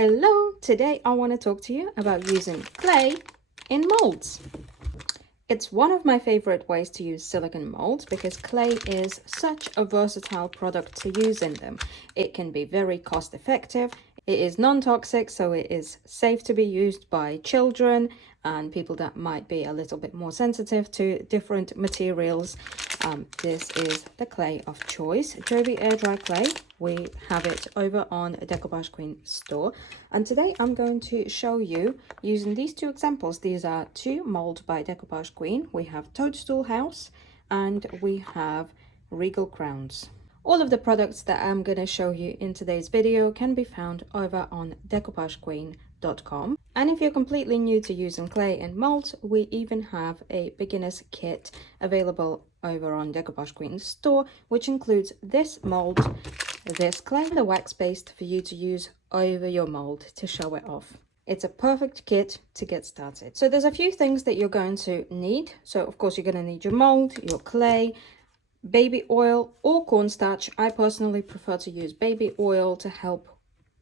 Hello, today I want to talk to you about using clay in molds. It's one of my favorite ways to use silicone molds because clay is such a versatile product to use in them. It can be very cost effective, it is non-toxic, so it is safe to be used by children and people that might be a little bit more sensitive to different materials. This is the clay of choice, Shabby air dry clay. We have it over on Decoupage Queen store, and today I'm going to show you using these two examples. These are two molds by Decoupage Queen. We have Toadstool House and we have Regal Crowns. All of the products that I'm going to show you in today's video can be found over on decoupagequeen.com. And if you're completely new to using clay and molds, we even have a beginner's kit available over on Decoupage Queen's store, which includes this mold, this clay, and the wax paste for you to use over your mold to show it off. It's a perfect kit to get started. So there's a few things that you're going to need. So of course you're going to need your mold, your clay, baby oil or cornstarch. I personally prefer to use baby oil to help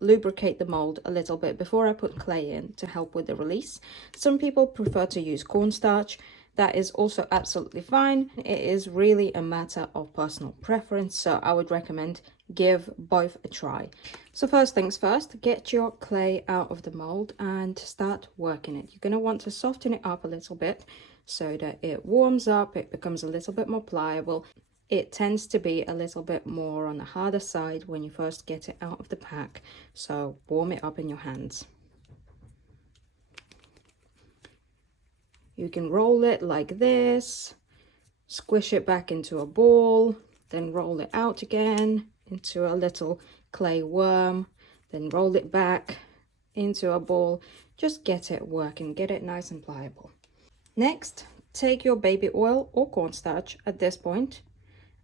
lubricate the mold a little bit before I put clay in to help with the release. Some people prefer to use cornstarch. That is also absolutely fine. It is really a matter of personal preference, so I would recommend give both a try. So first things first, get your clay out of the mold and start working it. You're going to want to soften it up a little bit so that it warms up, it becomes a little bit more pliable. It tends to be a little bit more on the harder side when you first get it out of the pack, so warm it up in your hands. You can roll it like this, squish it back into a ball, then roll it out again into a little clay worm, then roll it back into a ball. Just get it working, get it nice and pliable. Next, take your baby oil or cornstarch at this point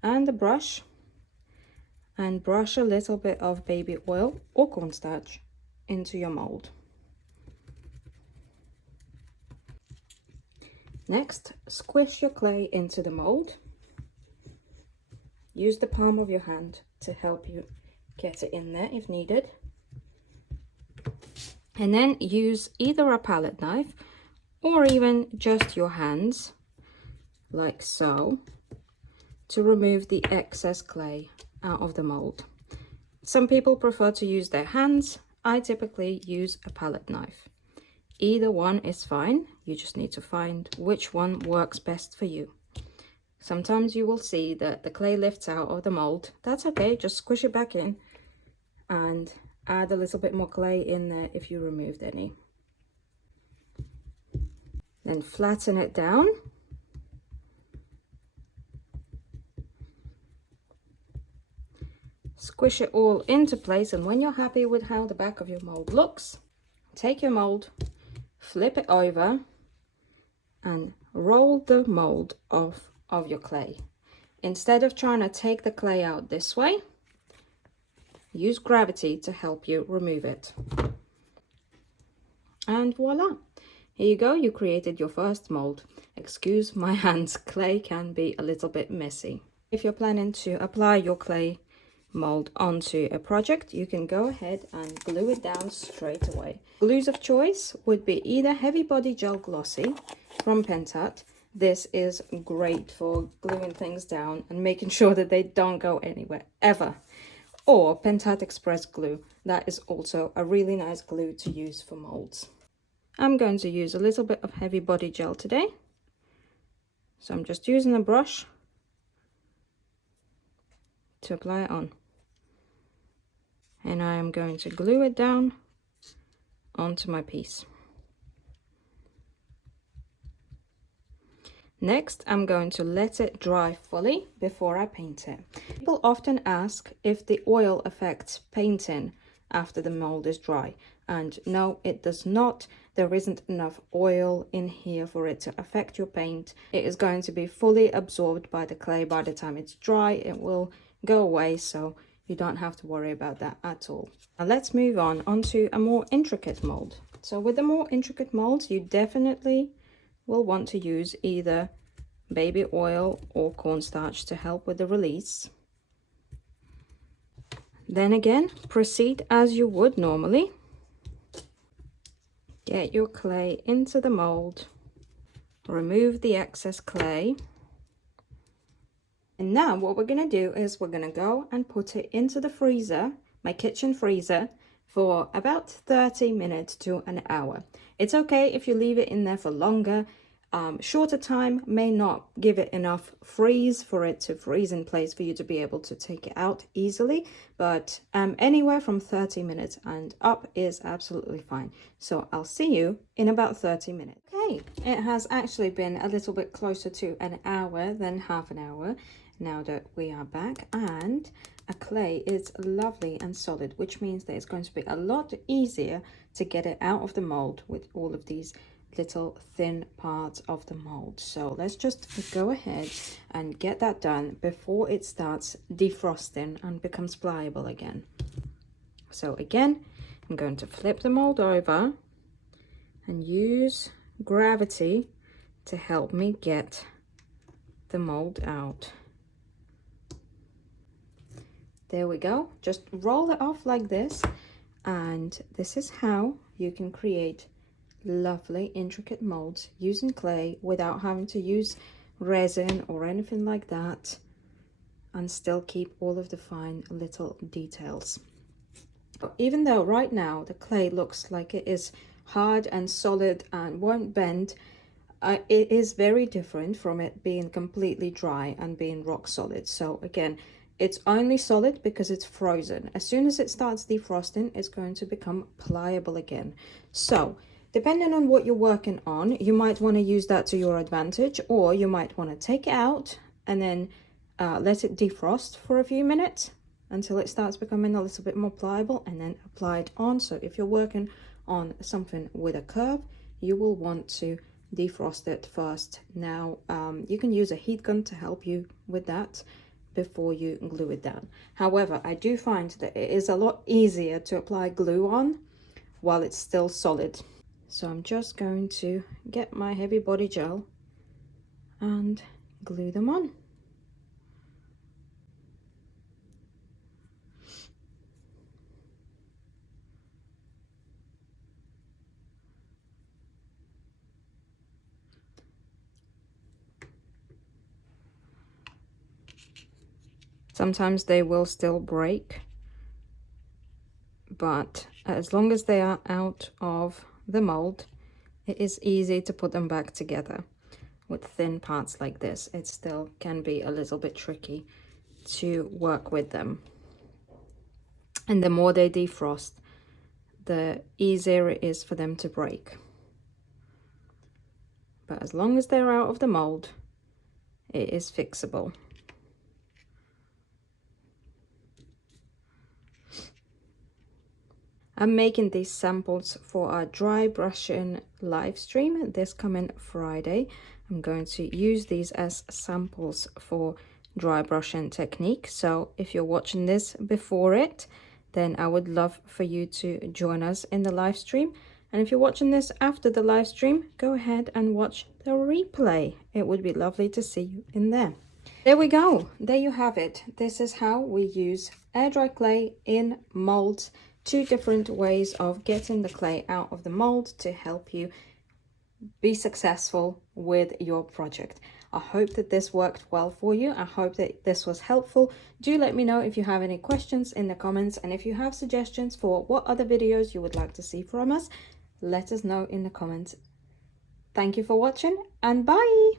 and a brush and brush a little bit of baby oil or cornstarch into your mold. Next, squish your clay into the mold. Use the palm of your hand to help you get it in there if needed. And then use either a palette knife or even just your hands, like so, to remove the excess clay out of the mold. Some people prefer to use their hands. I typically use a palette knife. Either one is fine. You just need to find which one works best for you. Sometimes you will see that the clay lifts out of the mold. That's okay, just squish it back in and add a little bit more clay in there if you removed any. Then flatten it down. Squish it all into place, and when you're happy with how the back of your mold looks, take your mold, flip it over and roll the mold off of your clay. Instead of trying to take the clay out this way, use gravity to help you remove it. And voila, here you go, you created your first mold. Excuse my hands, clay can be a little bit messy. If you're planning to apply your clay mold onto a project, you can go ahead and glue it down straight away. Glues of choice would be either Heavy Body Gel Glossy from Pentat. This is great for gluing things down and making sure that they don't go anywhere ever. Or Pentat Express Glue. That is also a really nice glue to use for molds. I'm going to use a little bit of Heavy Body Gel today. So I'm just using a brush to apply it on. And I am going to glue it down onto my piece. Next, I'm going to let it dry fully before I paint it. People often ask if the oil affects painting after the mold is dry, and no, it does not. There isn't enough oil in here for it to affect your paint. It is going to be fully absorbed by the clay by the time it's dry. It will go away, so you don't have to worry about that at all. Now let's move on onto a more intricate mold. So with the more intricate molds, you definitely will want to use either baby oil or cornstarch to help with the release. Then again, proceed as you would normally. Get your clay into the mold, remove the excess clay. And now what we're going to do is we're going to go and put it into the freezer, my kitchen freezer, for about 30 minutes to an hour. It's okay if you leave it in there for longer. Shorter time may not give it enough freeze for it to freeze in place for you to be able to take it out easily, but anywhere from 30 minutes and up is absolutely fine. So I'll see you in about 30 minutes. Okay, it has actually been a little bit closer to an hour than half an hour now that we are back, and a clay is lovely and solid, which means that it's going to be a lot easier to get it out of the mold with all of these little thin parts of the mold. So let's just go ahead and get that done before it starts defrosting and becomes pliable again. So again, I'm going to flip the mold over and use gravity to help me get the mold out. There we go. Just roll it off like this, and this is how you can create lovely intricate molds using clay without having to use resin or anything like that, and still keep all of the fine little details. Even though right now the clay looks like it is hard and solid and won't bend, it is very different from it being completely dry and being rock solid. So again, it's only solid because it's frozen. As soon as it starts defrosting, it's going to become pliable again. So depending on what you're working on, you might want to use that to your advantage, or you might want to take it out and then let it defrost for a few minutes until it starts becoming a little bit more pliable, and then apply it on. So if you're working on something with a curve, you will want to defrost it first. Now you can use a heat gun to help you with that before you glue it down. However, I do find that it is a lot easier to apply glue on while it's still solid. So I'm just going to get my heavy body gel and glue them on. Sometimes they will still break, but as long as they are out of the mold, it is easy to put them back together. With thin parts like this, it still can be a little bit tricky to work with them. And the more they defrost, the easier it is for them to break. But as long as they're out of the mold, it is fixable. I'm making these samples for our dry brushing live stream this coming Friday. I'm going to use these as samples for dry brushing technique. So if you're watching this before it, then I would love for you to join us in the live stream. And if you're watching this after the live stream, go ahead and watch the replay. It would be lovely to see you in there. There we go. There you have it. This is how we use air dry clay in molds. Two different ways of getting the clay out of the mold to help you be successful with your project. I hope that this worked well for you. I hope that this was helpful. Do let me know if you have any questions in the comments, and if you have suggestions for what other videos you would like to see from us, let us know in the comments. Thank you for watching, and bye!